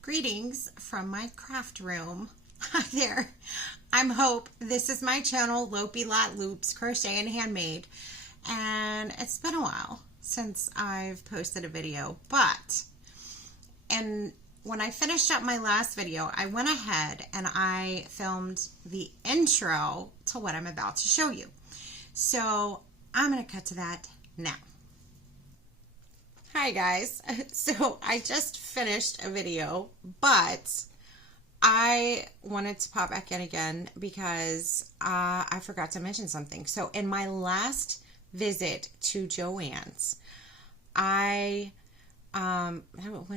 Greetings from my craft room. Hi there, I'm Hope. This is my channel, Lopey Lot Loops, Crochet and Handmade. And it's been a while since I've posted a video, and when I finished up my last video, I went ahead and I filmed the intro to what I'm about to show you. So I'm going to cut to that now. Hi guys, so I just finished a video, but I wanted to pop back in again because I forgot to mention something. So in my last visit to Joann's, when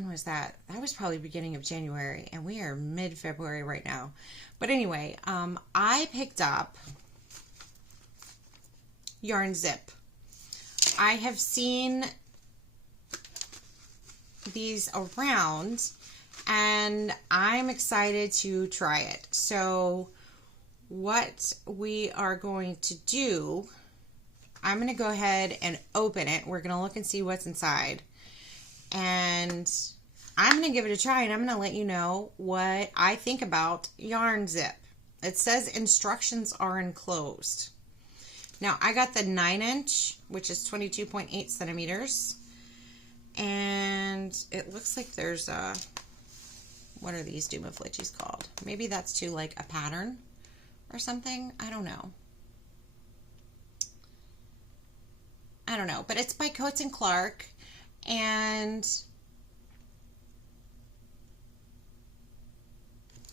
was that? That was probably beginning of January, and we are mid-February right now. But anyway, I picked up Yarnzip. I have seen these around and I'm excited to try it. So what we are going to do, I'm going to go ahead and open it. We're going to look and see what's inside, and I'm going to give it a try, and I'm going to let you know what I think about Yarnzip. It says instructions are enclosed. Now I got the 9-inch, which is 22.8 centimeters. And it looks like there's a, what are these Doomaflitchies called? Maybe that's to like a pattern or something. I don't know. But it's by Coats and Clark, and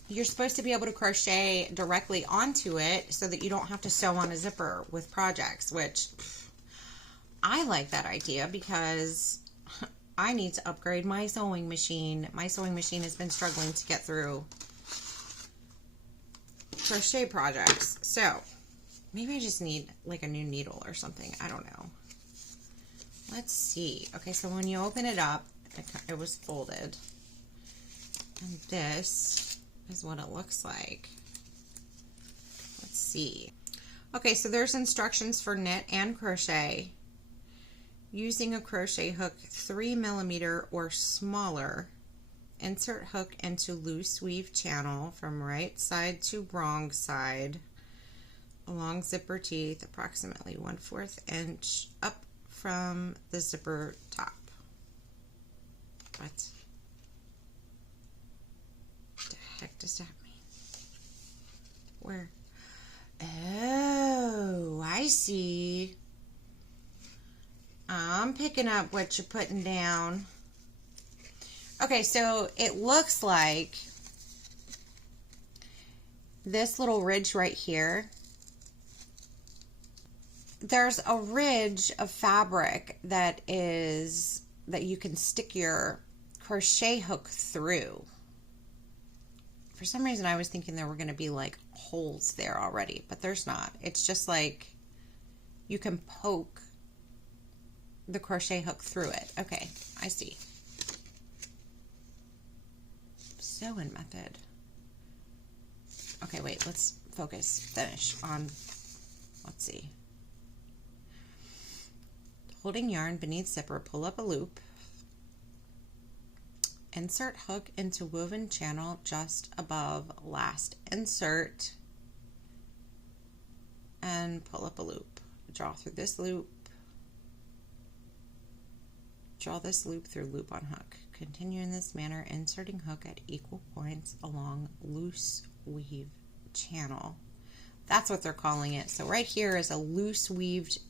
you're supposed to be able to crochet directly onto it so that you don't have to sew on a zipper with projects, which I like that idea because I need to upgrade my sewing machine. My sewing machine has been struggling to get through crochet projects. So maybe I just need like a new needle or something. I don't know. Let's see. Okay, so when you open it up, it was folded. And this is what it looks like. Let's see. Okay, so there's instructions for knit and crochet. Using a crochet hook 3mm or smaller, insert hook into loose weave channel from right side to wrong side along zipper teeth, approximately 1/4 inch up from the zipper top. What the heck does that mean? Where? Oh, I see. I'm picking up what you're putting down. Okay, so it looks like this little ridge right here, there's a ridge of fabric that you can stick your crochet hook through. For some reason I was thinking there were going to be like holes there already, but there's not. It's just like you can poke the crochet hook through it. Okay, I see. Sewing method. Okay, wait, let's finish on, let's see. Holding yarn beneath zipper, pull up a loop. Insert hook into woven channel just above last insert and pull up a loop. Draw through this loop. Draw this loop through loop on hook. Continue in this manner, inserting hook at equal points along loose weave channel. That's what they're calling it. So right here is a loose weaved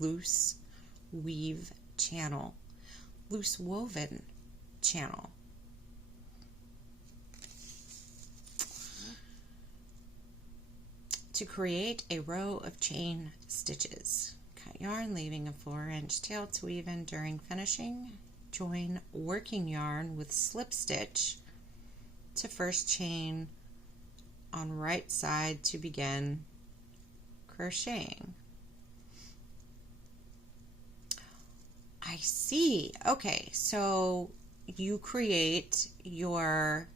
loose weave channel. Loose woven channel. To create a row of chain stitches. Cut yarn, leaving a 4-inch tail to weave in during finishing. Join working yarn with slip stitch to first chain on right side to begin crocheting. I see. Okay, so you create your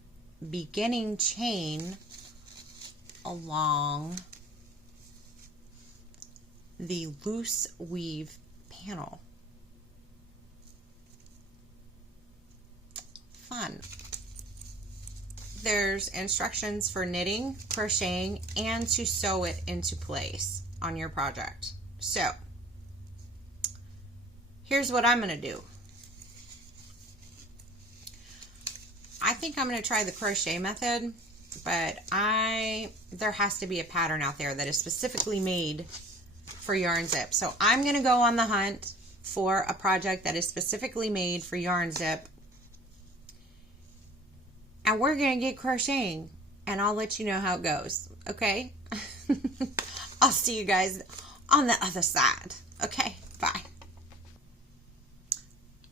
beginning chain along the loose weave panel. fun. There's instructions for knitting, crocheting, and to sew it into place on your project. So here's what I'm going to do. I think I'm going to try the crochet method, but there has to be a pattern out there that is specifically made for Yarnzip. So I'm going to go on the hunt for a project that is specifically made for Yarnzip, and we're going to get crocheting, and I'll let you know how it goes, okay? I'll see you guys on the other side. Okay, bye.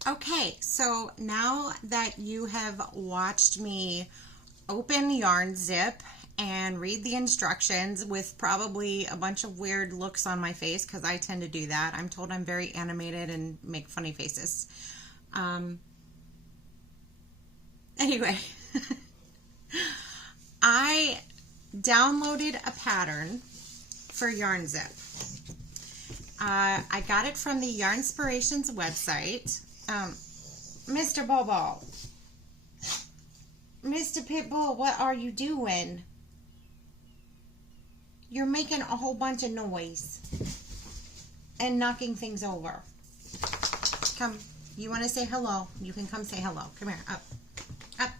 Okay, so now that you have watched me open Yarnzip and read the instructions with probably a bunch of weird looks on my face, because I tend to do that. I'm told I'm very animated and make funny faces. Anyway, I downloaded a pattern for Yarnzip. I got it from the Yarnspirations website. Mr. Bobo, Mr. Pitbull, what are you doing? You're making a whole bunch of noise and knocking things over. Come, you want to say hello? You can come say hello. Come here, up, up.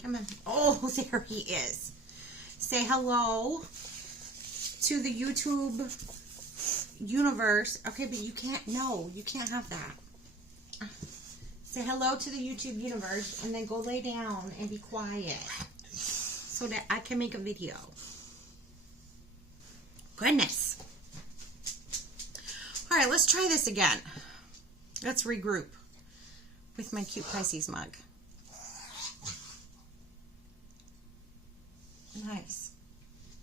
Come on. Oh, there he is. Say hello to the YouTube universe. Okay, but you can't, no, you can't have that. Say hello to the YouTube universe and then go lay down and be quiet so that I can make a video. Goodness. All right, let's try this again. Let's regroup with my cute Pisces mug. Nice.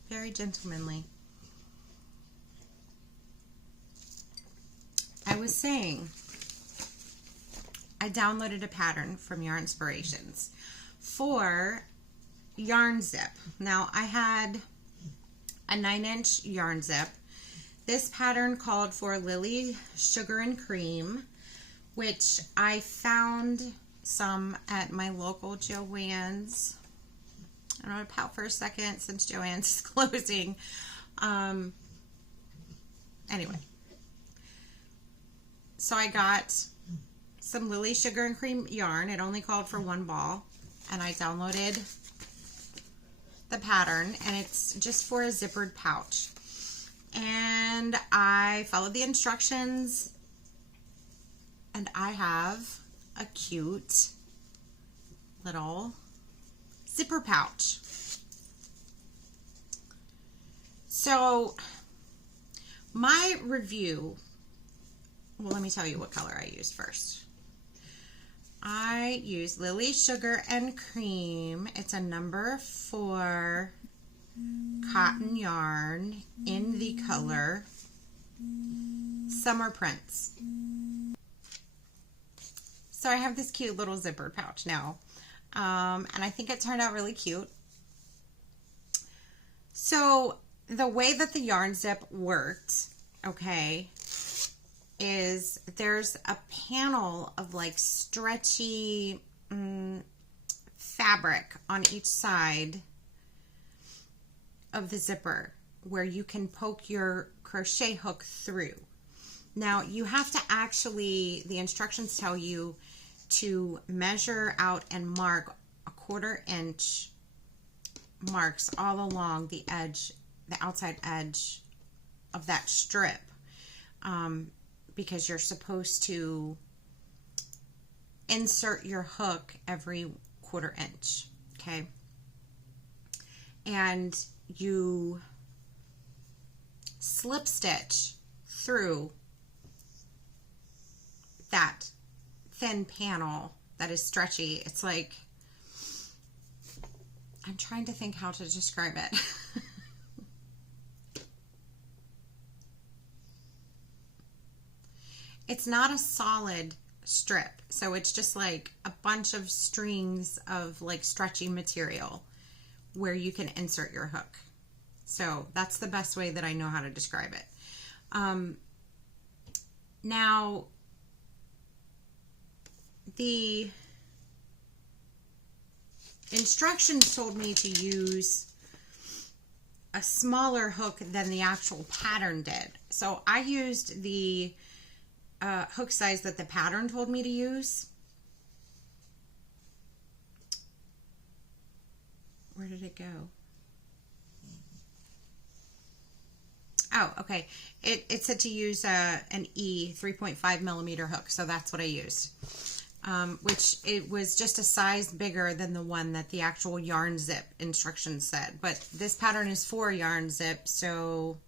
Very gentlemanly. I was saying, I downloaded a pattern from Yarnspirations for Yarnzip. Now, I had a 9-inch Yarnzip. This pattern called for Lily Sugar and Cream, which I found some at my local Joann's. I don't want to pout for a second since Joann's is closing. Anyway. So I got some Lily Sugar and Cream yarn. It only called for 1 ball. And I downloaded the pattern. And it's just for a zippered pouch. And I followed the instructions. And I have a cute little zipper pouch. So my review, well, let me tell you what color I used first. I used Lily Sugar and Cream. It's a number 4 cotton yarn in the color Summer Prince. So I have this cute little zippered pouch now. And I think it turned out really cute. So the way that the Yarnzip worked, okay, is there's a panel of like stretchy fabric on each side of the zipper where you can poke your crochet hook through. Now you have to actually, the instructions tell you to measure out and mark a 1/4 inch marks all along the edge, the outside edge of that strip, because you're supposed to insert your hook every 1/4 inch, okay? And you slip stitch through that thin panel that is stretchy. It's like, I'm trying to think how to describe it. It's not a solid strip, so it's just like a bunch of strings of like stretchy material where you can insert your hook. So that's the best way that I know how to describe it. Now, the instructions told me to use a smaller hook than the actual pattern did. So I used the hook size that the pattern told me to use. Where did it go? Oh, okay. It said to use an E 3.5 millimeter hook, so that's what I used. Which it was just a size bigger than the one that the actual Yarnzip instructions said. But this pattern is for Yarnzip, so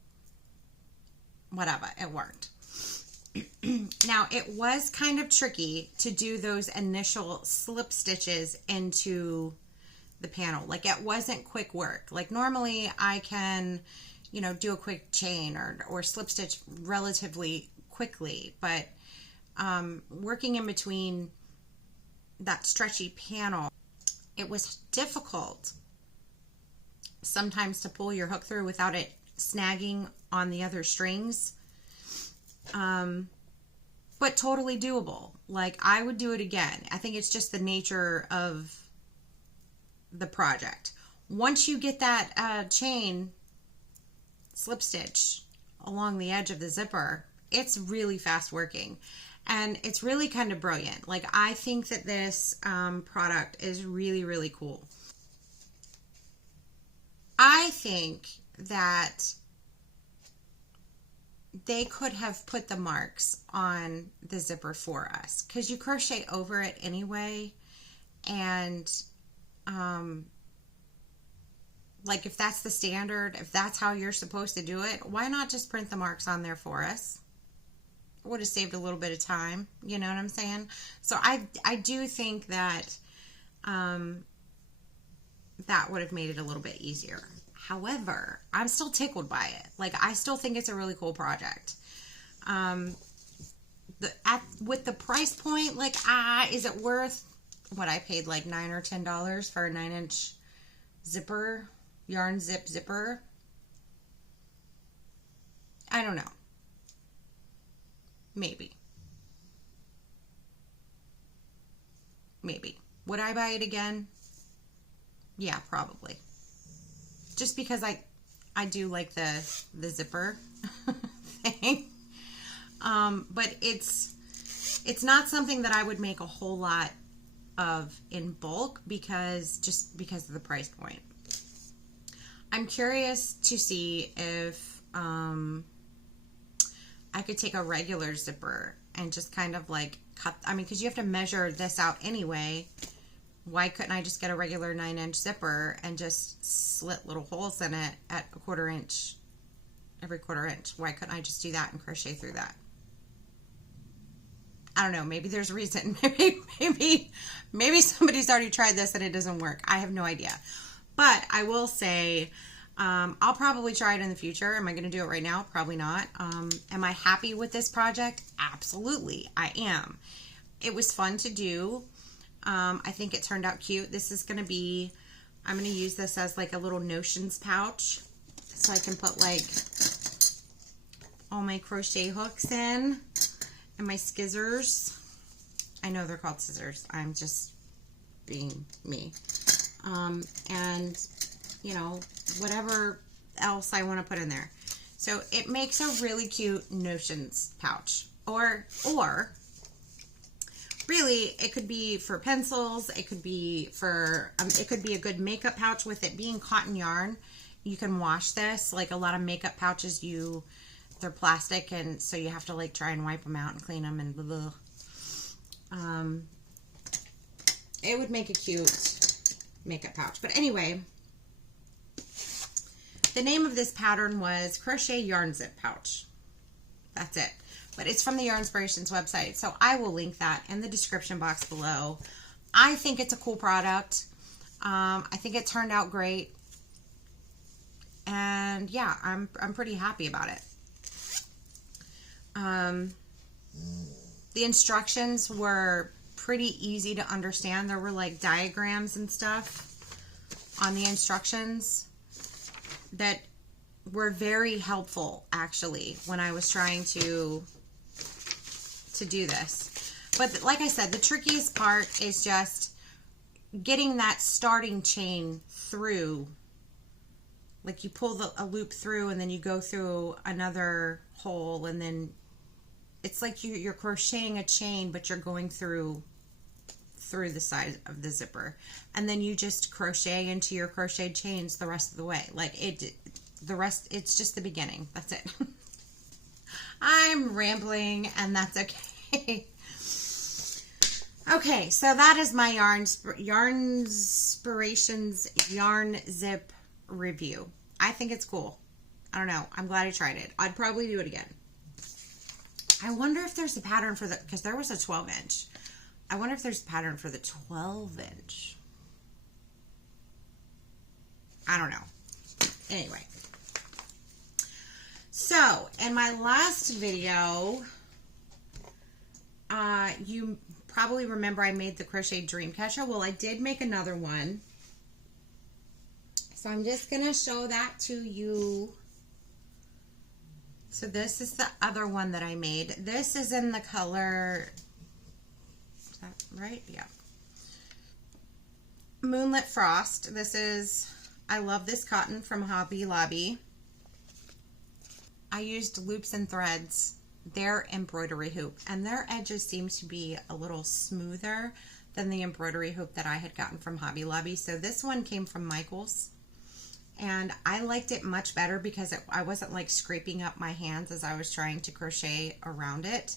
whatever, it worked. Now, it was kind of tricky to do those initial slip stitches into the panel. Like, it wasn't quick work. Like, normally I can, you know, do a quick chain or slip stitch relatively quickly, but working in between that stretchy panel, it was difficult sometimes to pull your hook through without it snagging on the other strings. But totally doable. Like, I would do it again. I think it's just the nature of the project. Once you get that chain slip stitch along the edge of the zipper, it's really fast working. And it's really kind of brilliant. Like, I think that this product is really, really cool. I think that they could have put the marks on the zipper for us, because you crochet over it anyway. And like, if that's the standard, if that's how you're supposed to do it, why not just print the marks on there for us? It would have saved a little bit of time, you know what I'm saying? So I do think that that would have made it a little bit easier. However, I'm still tickled by it. Like, I still think it's a really cool project. With the price point, like, is it worth what I paid, like $9 or $10 for a 9-inch zipper, Yarnzip zipper? I don't know. Maybe. Would I buy it again? Yeah, probably. Just because I do like the zipper thing. But it's not something that I would make a whole lot of in bulk, because of the price point. I'm curious to see if I could take a regular zipper and just kind of like cut, because you have to measure this out anyway. Why couldn't I just get a regular 9-inch zipper and just slit little holes in it at a 1/4 inch, every 1/4 inch? Why couldn't I just do that and crochet through that? I don't know. Maybe there's a reason. Maybe somebody's already tried this and it doesn't work. I have no idea. But I will say, I'll probably try it in the future. Am I going to do it right now? Probably not. Am I happy with this project? Absolutely, I am. It was fun to do. I think it turned out cute. This is going to be, I'm going to use this as like a little notions pouch, so I can put like all my crochet hooks in and my skizzers. I know they're called scissors. I'm just being me. And, you know, whatever else I want to put in there. So it makes a really cute notions pouch. Or really, it could be for pencils. It could be for, it could be a good makeup pouch. With it being cotton yarn, you can wash this. Like, a lot of makeup pouches, they're plastic, and so you have to like try and wipe them out and clean them and blah, blah. It would make a cute makeup pouch. But anyway, the name of this pattern was Crochet Yarnzip Pouch. That's it. But it's from the Yarnspirations website, so I will link that in the description box below. I think it's a cool product. I think it turned out great. And yeah, I'm pretty happy about it. The instructions were pretty easy to understand. There were like diagrams and stuff on the instructions that were very helpful, actually, when I was trying to do this. But like I said, the trickiest part is just getting that starting chain through, like you pull a loop through and then you go through another hole, and then it's like you're crocheting a chain, but you're going through the side of the zipper, and then you just crochet into your crocheted chains the rest of the way. Like the rest, it's just the beginning. That's it. I'm rambling, and that's okay. Okay, so that is my Yarnspirations Yarnzip review. I think it's cool. I don't know. I'm glad I tried it. I'd probably do it again. I wonder if there's a pattern for because there was a 12-inch. I wonder if there's a pattern for the 12-inch. I don't know. Anyway. So, in my last video, you probably remember I made the crochet dream catcher. Well, I did make another one. So I'm just going to show that to you. So this is the other one that I made. This is in the color, is that right? Yeah. Moonlit Frost. This is, I love this cotton from Hobby Lobby. I used loops and threads, their embroidery hoop, and their edges seem to be a little smoother than the embroidery hoop that I had gotten from Hobby Lobby. So this one came from Michael's, and I liked it much better because I wasn't like scraping up my hands as I was trying to crochet around it.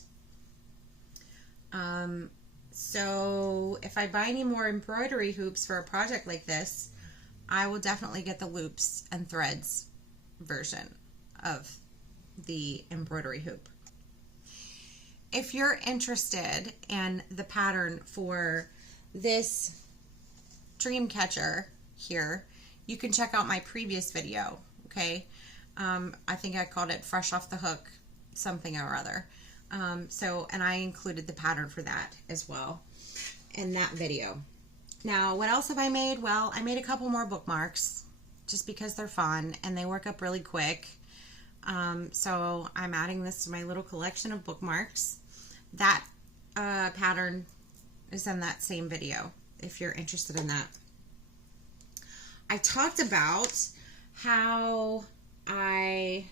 So if I buy any more embroidery hoops for a project like this, I will definitely get the loops and threads version of the embroidery hoop. If you're interested in the pattern for this dream catcher here, you can check out my previous video, okay? I think I called it Fresh Off the Hook something or other. And I included the pattern for that as well in that video. Now, what else have I made? Well, I made a couple more bookmarks just because they're fun and they work up really quick. So I'm adding this to my little collection of bookmarks. That pattern is in that same video if you're interested in that. I talked about how let's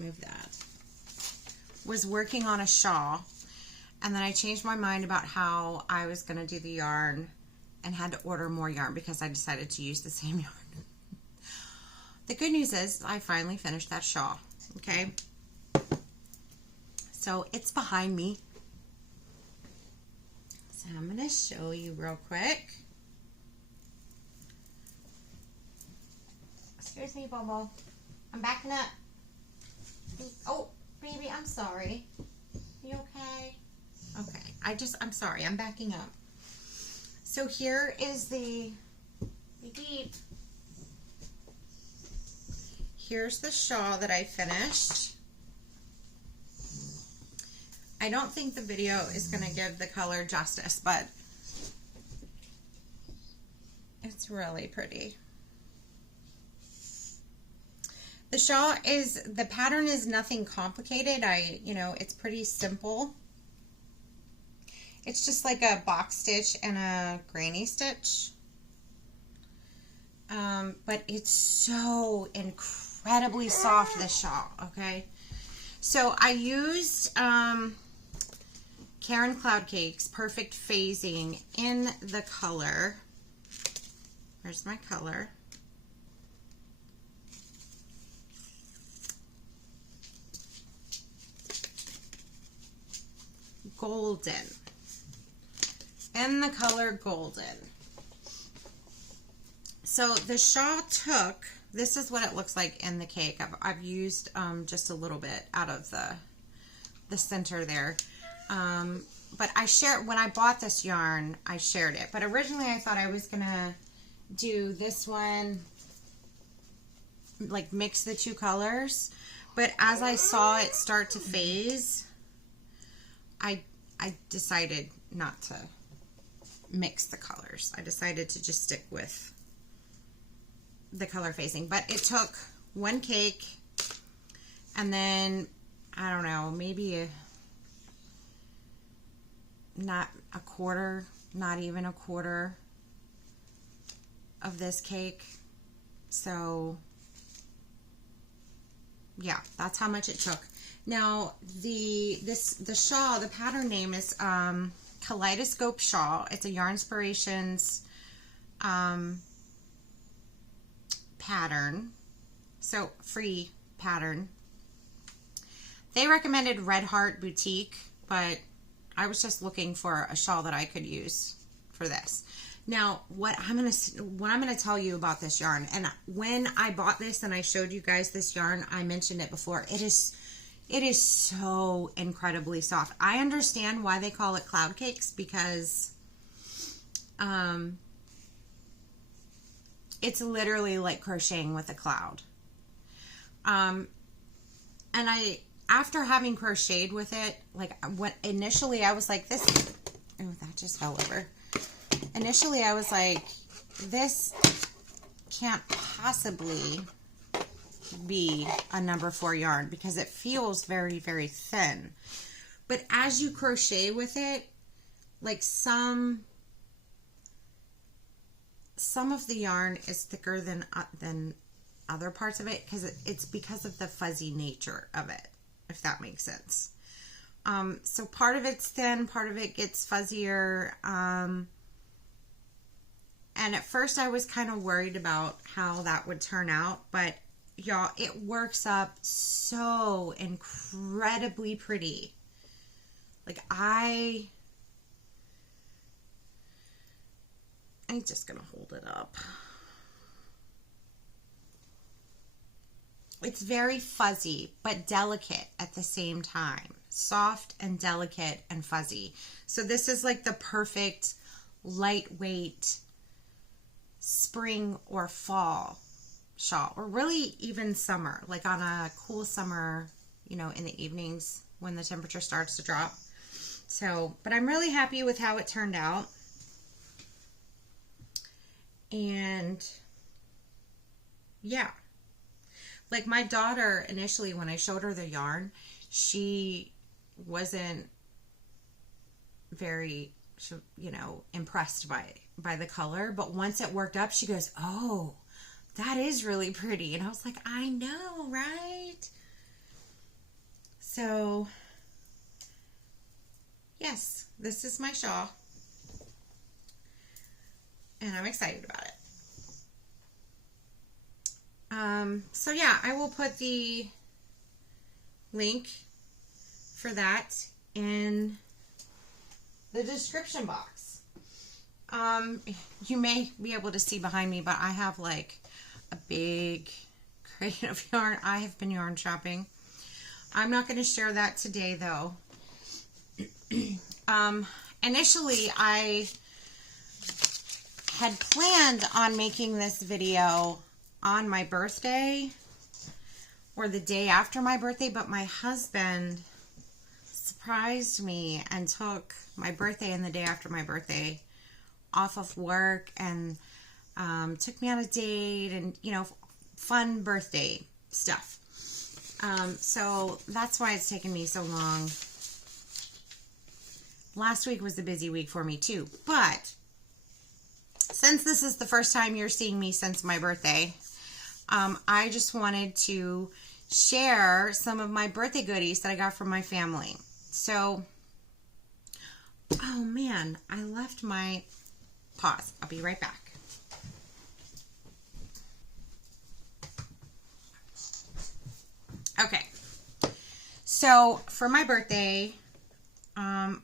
move that, was working on a shawl, and then I changed my mind about how I was going to do the yarn and had to order more yarn because I decided to use the same yarn. The good news is I finally finished that shawl, okay? So it's behind me. So I'm going to show you real quick. Excuse me, Bobo. I'm backing up. Oh, baby, I'm sorry. You okay? Okay, I'm sorry, I'm backing up. So here is here's the shawl that I finished. I don't think the video is going to give the color justice, but it's really pretty. The shawl the pattern is nothing complicated. It's pretty simple. It's just like a box stitch and a granny stitch. But it's so incredibly soft, this shawl, okay? So I used Caron Cloud Cakes Perfect Phasing in the color. Where's my color? Golden. In the color Golden. So the shawl this is what it looks like in the cake. I've used just a little bit out of the center there. But when I bought this yarn, I shared it. But originally I thought I was gonna do this one, like mix the two colors. But as I saw it start to phase, I decided not to mix the colors. I decided to just stick with the color phasing. But it took one cake and then, I don't know, maybe not even a quarter of this cake. So yeah, that's how much it took. Now the shawl, the pattern name is Kaleidoscope Shawl. It's a Yarnspirations pattern, so free pattern. They recommended Red Heart Boutique, but I was just looking for a shawl that I could use for this. Now, what I'm gonna tell you about this yarn, and when I bought this and I showed you guys this yarn, I mentioned it before. It is so incredibly soft. I understand why they call it cloud cakes, because it's literally like crocheting with a cloud. And after having crocheted with it, like initially I was like, this, oh, that just fell over. Initially I was like, this can't possibly be a number 4 yarn because it feels very, very thin. But as you crochet with it, like some of the yarn is thicker than other parts of it, because it's because of the fuzzy nature of it, if that makes sense. So part of it's thin, part of it gets fuzzier. And at first I was kind of worried about how that would turn out, but y'all, it works up so incredibly pretty. Like I'm just gonna hold it up. It's very fuzzy, but delicate at the same time. Soft and delicate and fuzzy. So this is like the perfect lightweight spring or fall shawl, or really even summer, like on a cool summer, you know, in the evenings when the temperature starts to drop. So, but I'm really happy with how it turned out. And yeah, like my daughter initially, when I showed her the yarn, she wasn't very, you know, impressed by the color, but once it worked up, she goes, oh, that is really pretty. And I was like, I know, right? So yes, this is my shawl, and I'm excited about it. So yeah, I will put the link for that in the description box. You may be able to see behind me, but I have like a big crate of yarn. I have been yarn shopping. I'm not going to share that today though. Initially I had planned on making this video on my birthday or the day after my birthday, but my husband surprised me and took my birthday and the day after my birthday off of work, and took me on a date, and you know, fun birthday stuff. So that's why it's taken me so long. Last week was a busy week for me too, but since this is the first time you're seeing me since my birthday, I just wanted to share some of my birthday goodies that I got from my family. So, oh man, I left my, pause, I'll be right back. Okay, so for my birthday,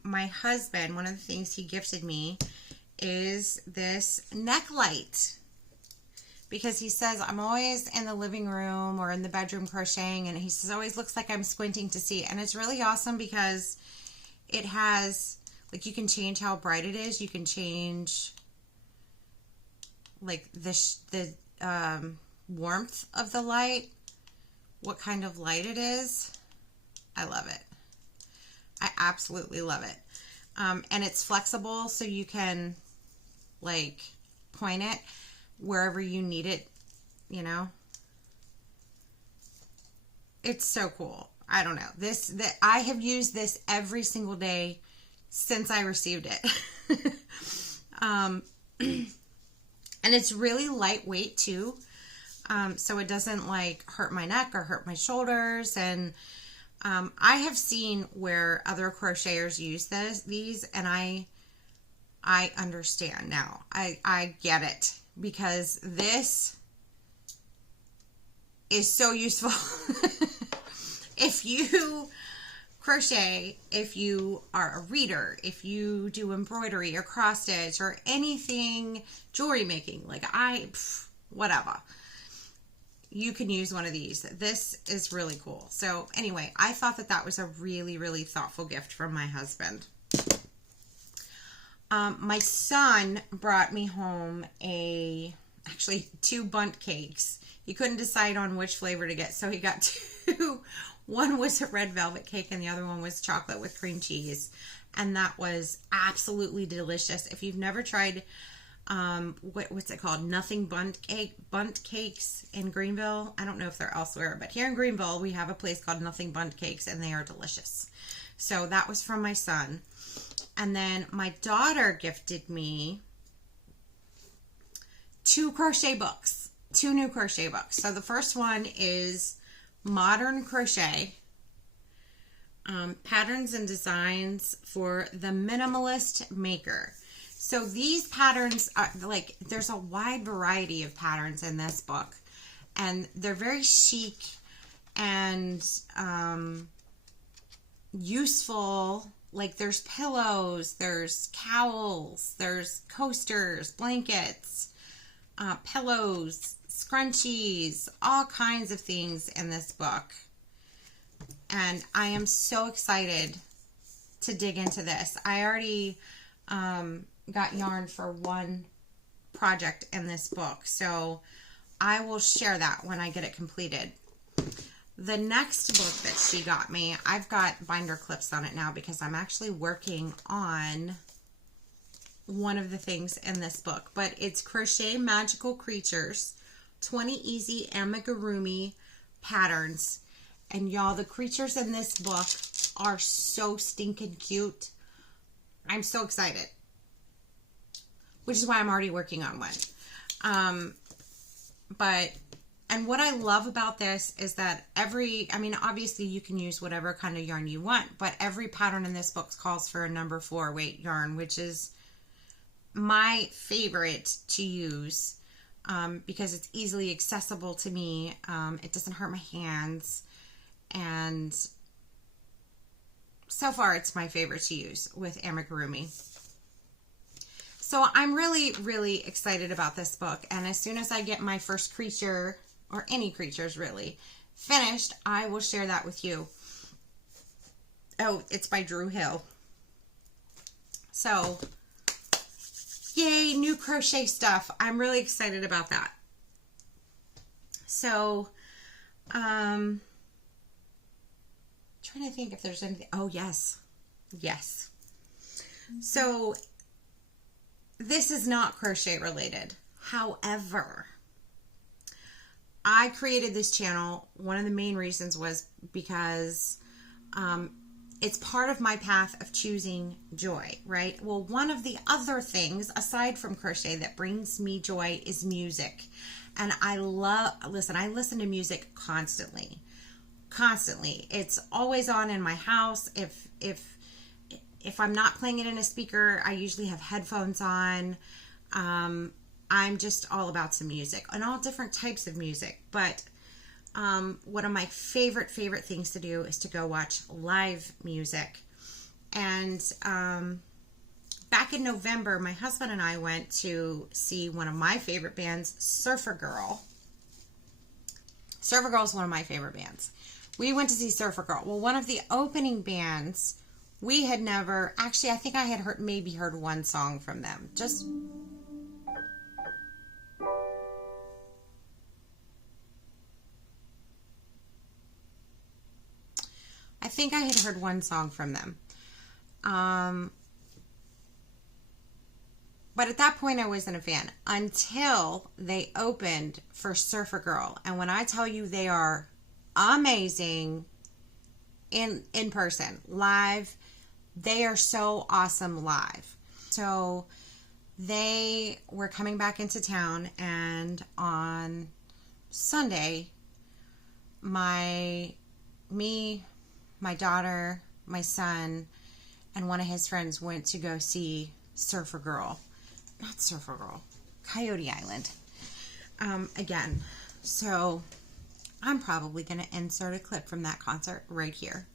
my husband, one of the things he gifted me is this neck light, because he says I'm always in the living room or in the bedroom crocheting, and he says it always looks like I'm squinting to see. And it's really awesome because it has, like, you can change how bright it is. You can change like the warmth of the light, what kind of light it is. I love it. I absolutely love it. And it's flexible, so you can like point it wherever you need it, you know. It's so cool. I don't know. I have used this every single day since I received it. And it's really lightweight too. So it doesn't like hurt my neck or hurt my shoulders. And I have seen where other crocheters use these, and I understand now. I get it, because this is so useful. If you crochet, if you are a reader, if you do embroidery or cross stitch or anything jewelry making, like whatever, you can use one of these. This is really cool. So anyway, I thought that was a really, really thoughtful gift from my husband. My son brought me home actually 2 bundt cakes. He couldn't decide on which flavor to get, so he got 2. One was a red velvet cake and the other one was chocolate with cream cheese. And that was absolutely delicious. If you've never tried, what's it called? Nothing bundt cakes in Greenville. I don't know if they're elsewhere, but here in Greenville, we have a place called Nothing Bundt Cakes, and they are delicious. So that was from my son. And then my daughter gifted me 2 crochet books, 2 new crochet books. So the first one is Modern Crochet, Patterns and Designs for the Minimalist Maker. So these patterns are like, there's a wide variety of patterns in this book, and they're very chic and useful. Like there's pillows, there's cowls, there's coasters, blankets, pillows, scrunchies, all kinds of things in this book. And I am so excited to dig into this. I already got yarn for one project in this book, so I will share that when I get it completed. The next book that she got me, I've got binder clips on it now because I'm actually working on one of the things in this book, but it's Crochet Magical Creatures, 20 Easy Amigurumi Patterns. And y'all, the creatures in this book are so stinking cute. I'm so excited, which is why I'm already working on one. And what I love about this is that obviously you can use whatever kind of yarn you want, but every pattern in this book calls for a number 4 weight yarn, which is my favorite to use because it's easily accessible to me. It doesn't hurt my hands. And so far it's my favorite to use with amigurumi. So I'm really, really excited about this book. And as soon as I get my first creature, or any creatures really, finished, I will share that with you. Oh, it's by Drew Hill. So, yay, new crochet stuff. I'm really excited about that. So, trying to think if there's anything. Oh, yes. Yes. So, this is not crochet related. However, I created this channel. One of the main reasons was because it's part of my path of choosing joy, right? Well, one of the other things aside from crochet that brings me joy is music. And I listen to music constantly. It's always on in my house. If I'm not playing it in a speaker, I usually have headphones on. I'm just all about some music and all different types of music. But one of my favorite things to do is to go watch live music. And back in November, my husband and I went to see one of my favorite bands, Surfer Girl. Surfer Girl is one of my favorite bands. We went to see Surfer Girl. Well, one of the opening bands, we had never, actually, I think I had maybe heard one song from them. I think I had heard one song from them. But at that point, I wasn't a fan until they opened for Surfer Girl. And when I tell you they are amazing in person, live, they are so awesome live. So they were coming back into town, and on Sunday, my daughter, my son, and one of his friends went to go see Coyote Island again. So I'm probably going to insert a clip from that concert right here.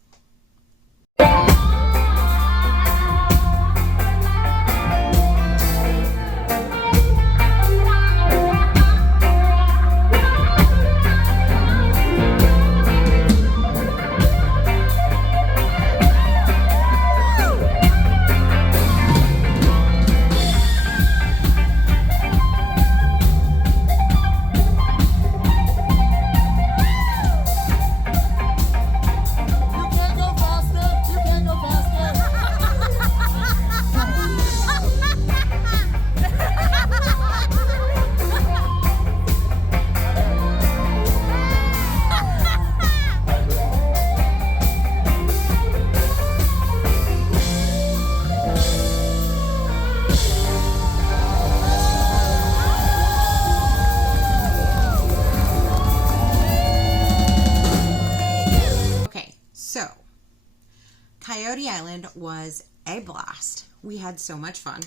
Coyote Island was a blast. We had so much fun.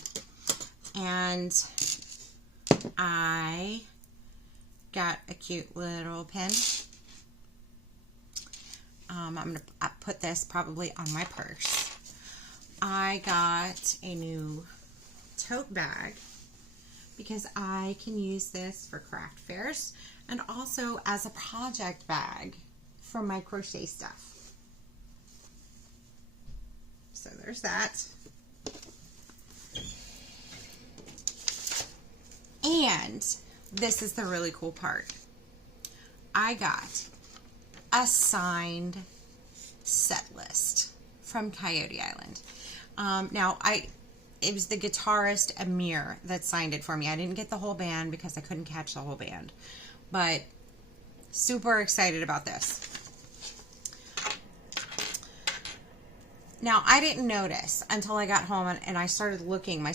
And I got a cute little pin. I'm going to put this probably on my purse. I got a new tote bag because I can use this for craft fairs and also as a project bag for my crochet stuff. So there's that. And this is the really cool part. I got a signed set list from Coyote Island. Now, it was the guitarist Amir that signed it for me. I didn't get the whole band because I couldn't catch the whole band. But super excited about this. Now, I didn't notice until I got home and I started looking. My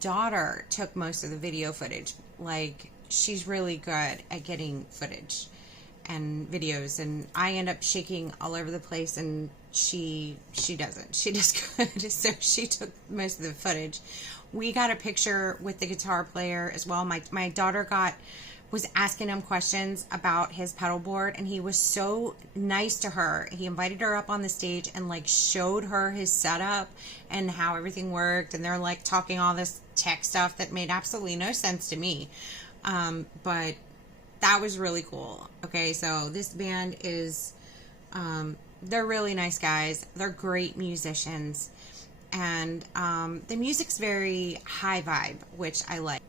daughter took most of the video footage. Like, she's really good at getting footage and videos, and I end up shaking all over the place, and she doesn't. She does good. So she took most of the footage. We got a picture with the guitar player as well. My daughter was asking him questions about his pedal board, and he was so nice to her. He invited her up on the stage and like showed her his setup and how everything worked, and they're like talking all this tech stuff that made absolutely no sense to me, but that was really cool. Okay, so this band is they're really nice guys. They're great musicians, and the music's very high vibe, which I like.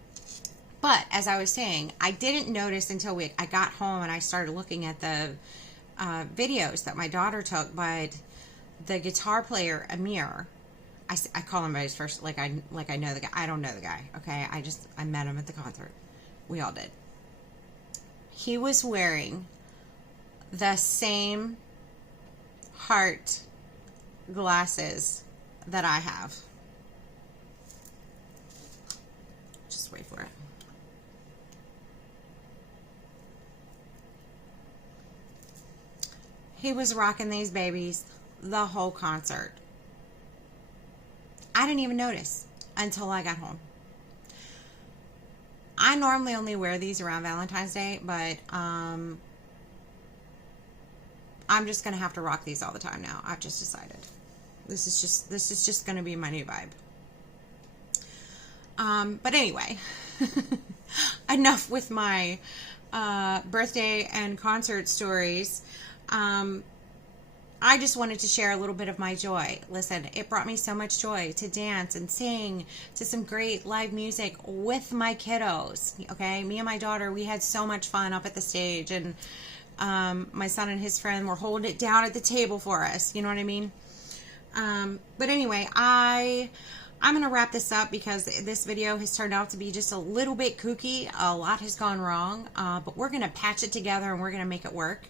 But as I was saying, I didn't notice until I got home and I started looking at the videos that my daughter took. But the guitar player Amir, I call him by his first, like I know the guy. I don't know the guy. Okay, I met him at the concert. We all did. He was wearing the same heart glasses that I have. Just wait for it. He was rocking these babies the whole concert. I didn't even notice until I got home. I normally only wear these around Valentine's Day, but I'm just gonna have to rock these all the time now. I've just decided. This is just gonna be my new vibe. But anyway, enough with my birthday and concert stories. I just wanted to share a little bit of my joy. Listen, it brought me so much joy to dance and sing to some great live music with my kiddos. Okay, me and my daughter, we had so much fun up at the stage, and my son and his friend were holding it down at the table for us. You know what I mean? But anyway, I'm going to wrap this up because this video has turned out to be just a little bit kooky. A lot has gone wrong, but we're going to patch it together and we're going to make it work.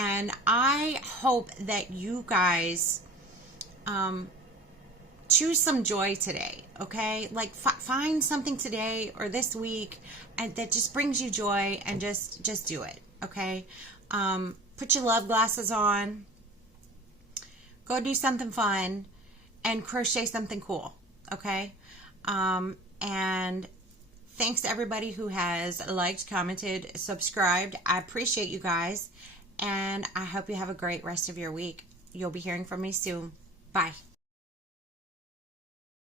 And I hope that you guys choose some joy today, okay? Like find something today or this week and that just brings you joy, and just do it, okay? Put your love glasses on, go do something fun, and crochet something cool, okay? And thanks to everybody who has liked, commented, subscribed. I appreciate you guys, and I hope you have a great rest of your week. You'll be hearing from me soon. Bye.